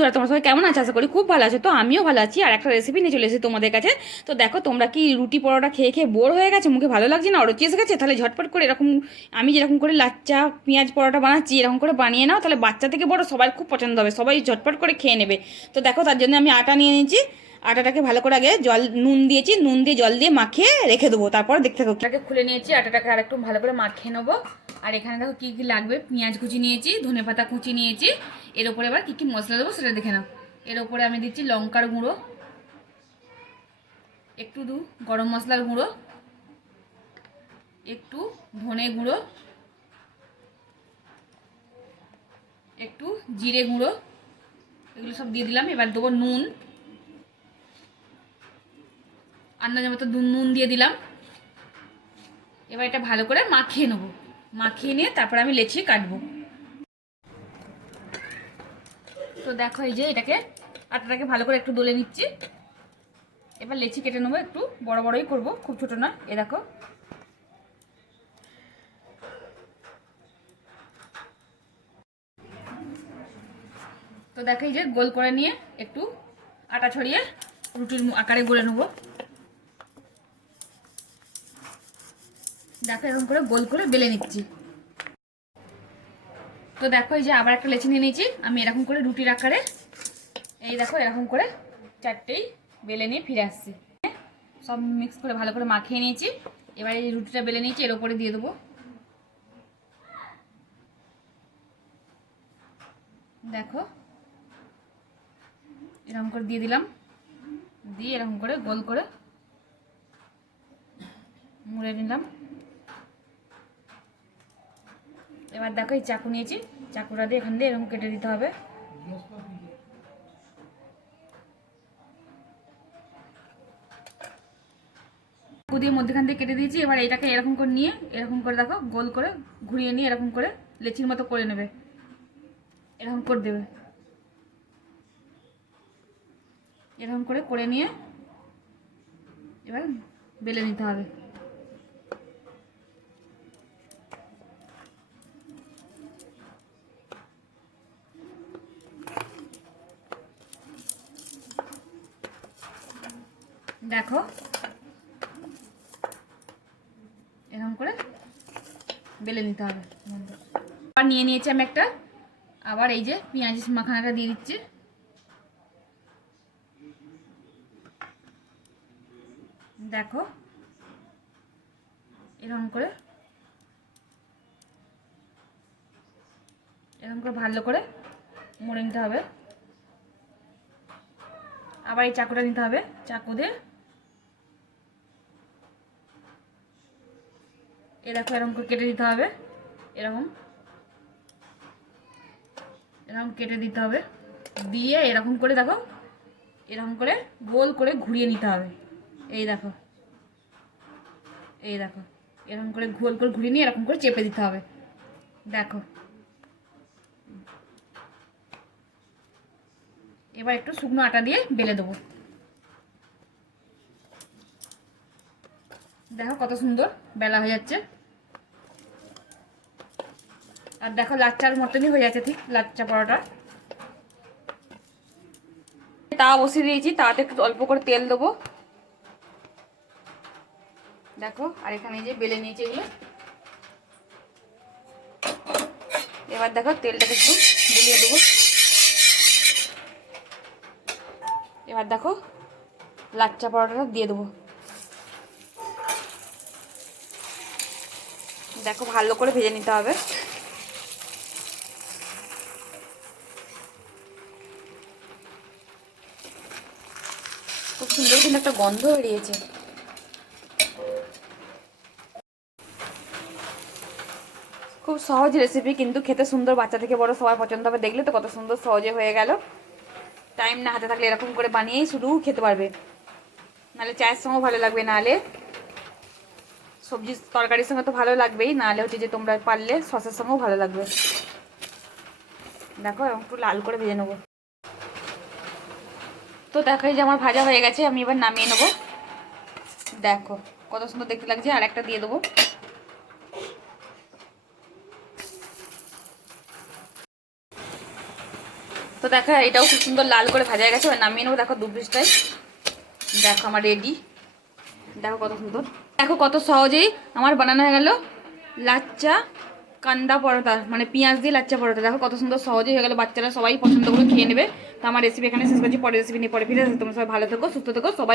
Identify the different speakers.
Speaker 1: বন্ধুরা, তোমরা সবাই কেমন আছে? আশা করি খুব ভালো আছে। তো আমিও ভালো আছি, আর একটা রেসিপি নিয়ে চলে এসেছি তোমাদের কাছে। তো দেখো, তোমরা কি রুটি পরোটা খেয়ে খেয়ে বোর হয়ে গেছে? মুখে ভালো লাগছে না? অরচি এসে গেছে? তাহলে ঝটপট করে এরকম, আমি যেরকম করে লাচ্চা, পেঁয়াজ পরোটা বানাচ্ছি, এরকম করে বানিয়ে নাও। তাহলে বাচ্চা থেকে বড় সবার খুব পছন্দ হবে। সবাই ঝটপট করে খেয়ে নেবে। তো দেখো, তার জন্য আমি আটা নিয়ে নিয়েছি। আটাটাকে ভালো করে আগে জল, নুন দিয়েছি। নুন দিয়ে জল দিয়ে মাখিয়ে রেখে দেবো। তারপর দেখতে থাকো। খুলে নিয়েছি। আটাটাকে আর একটু ভালো করে মাখিয়ে নেব। আর এখানে দেখো কী কী লাগবে? পেঁয়াজ কুচি নিয়েছি, ধনে পাতা কুচি নিয়েছি। এর উপরে এবার কী কী মশলা দেবো সেটা দেখে নাও। এর উপরে আমি দিচ্ছি লঙ্কার গুঁড়ো, একটু দু গরম মশলার গুঁড়ো, একটু ধনে গুঁড়ো, একটু জিরে গুঁড়ো, এগুলো সব দিয়ে দিলাম। এবার দেবো নুন, আন্দাজ মতো নুন দিয়ে দিলাম। এবার এটা ভালো করে মাখিয়ে নেব। মাখিয়ে নিয়ে তারপর আমি লেচি কাটবো। তো দেখো এই যে এটাকে, আটাটাকে ভালো করে একটু দলে নিচ্ছি। এবার লেচি কেটে নেব, একটু বড় বড়ই করব, খুব ছোট না এ দেখো। তো দেখো এই যে গোল করে নিয়ে একটু আটা ছড়িয়ে রুটির আকারে গড়ে নেব। দেখো এরকম করে গোল করে বেলে নিচ্ছি। তো দেখো এই যে আবার একটা লেচি নিয়ে নিয়েছি। আমি এরকম করে রুটির আকারে এই দেখো এরকম করে চারটেই বেলে নিয়ে ফিরে আসছি। সব মিক্স করে ভালো করে মাখিয়ে নিয়েছি। এবার এই রুটিটা বেলে নিয়েছি, এর ওপরে দিয়ে দেবো। দেখো এরকম করে দিয়ে দিলাম। দিয়ে এরকম করে গোল করে মুড়ে নিলাম। এবার দেখো এই চাকু নিয়েছি, চাকুটা দিয়ে এখান দিয়ে এরকম কেটে দিতে হবে। চাকু দিয়ে মধ্যখান দিয়ে কেটে দিয়েছি, এবার এটাকে এরকম করে নিয়ে, এরকম করে দেখো, গোল করে ঘুরিয়ে নিয়ে এরকম করে লেচির মতো করে নেবে। এরকম করে দেবে। এরকম করে করে নিয়ে এবার বেলে নিতে হবে। দেখো। এরকম করে বেলে নিতে হবে। আবার নিয়ে নিয়েছি আমি একটা। আবার এই যে পেঁয়াজ মাখানাটা দিয়ে দিচ্ছি। দেখো। এরকম করে। এরকম করে ভালো করে মুড়ে নিতে হবে। আবার এই চাকুটা নিতে হবে। চাকু দিয়ে এ দেখো এরকম করে কেটে দিতে হবে। এরকম। এরকম কেটে দিতে হবে। দিয়ে এরকম করে দেখো, এরকম করে গোল করে ঘুরিয়ে নিতে হবে। এই দেখো। এই দেখো। এরকম করে গোল করে ঘুরিয়ে নিয়ে এরকম করে চেপে দিতে হবে। দেখো। এবার একটু শুকনো আটা দিয়ে বেলে দেবো। দেখো কত সুন্দর বেলা হয়ে যাচ্ছে। আর দেখো লাচ্চার মতনই হয়ে যাচ্ছে ঠিক লাচ্চা পরোটা। তা বসিয়ে দিয়েছি, তাতে একটু অল্প করে তেল দেবো। দেখো, আর এখানে যে বেলে নিয়েছি এগুলো। এবার দেখো তেলটাকে একটু গুলিয়ে দেবো। এবার দেখো লাচ্চা পরোটাটা দিয়ে দেবো। দেখো, ভালো করে ভেজে নিতে হবে। খুব সুন্দর কিন্তু একটা গন্ধ বেরিয়েছে। খুব সহজ রেসিপি কিন্তু খেতে সুন্দর, বাচ্চা থেকে বড় সবার পছন্দ হবে। দেখলে তো কত সুন্দর সহজে হয়ে গেল। টাইম না হাতে থাকলে এরকম করে বানিয়েই শুধু খেতে পারবে। নাহলে চায়ের সঙ্গেও ভালো লাগবে, নাহলে সবজি তরকারির সঙ্গে তো ভালো লাগবেই, নাহলে হচ্ছে যে তোমরা পারলে সসের সঙ্গেও ভালো লাগবে। দেখো একটু লাল করে ভেজে নেব। তো দেখো, এই যে আমার ভাজা হয়ে গেছে, আমি এবার নামিয়ে নেব। দেখো, কত সুন্দর দেখতে লাগছে, আর একটা দিয়ে দেবো। তো দেখো, এটাও খুব সুন্দর লাল করে ভাজা গেছে নামিয়ে নেব, দেখো দু পিসটাই দেখো, আমার রেডি দেখো কত সুন্দর। দেখো কত সহজেই আমার বানানো হয়ে গেল লাচ্চা কান্দা পরোটা মানে পেঁয়াজ দিয়ে লাচ্চা পরোটা। দেখো কত সুন্দর সহজেই হয়ে গেলো, বাচ্চারা সবাই পছন্দ করে খেয়ে নেবে। তো আমার রেসিপি এখানে শেষ করছি পরে রেসিপি নিয়ে পরে ফিরে। তোমরা সবাই ভালো থেকো, সুস্থ থেকো, সবাই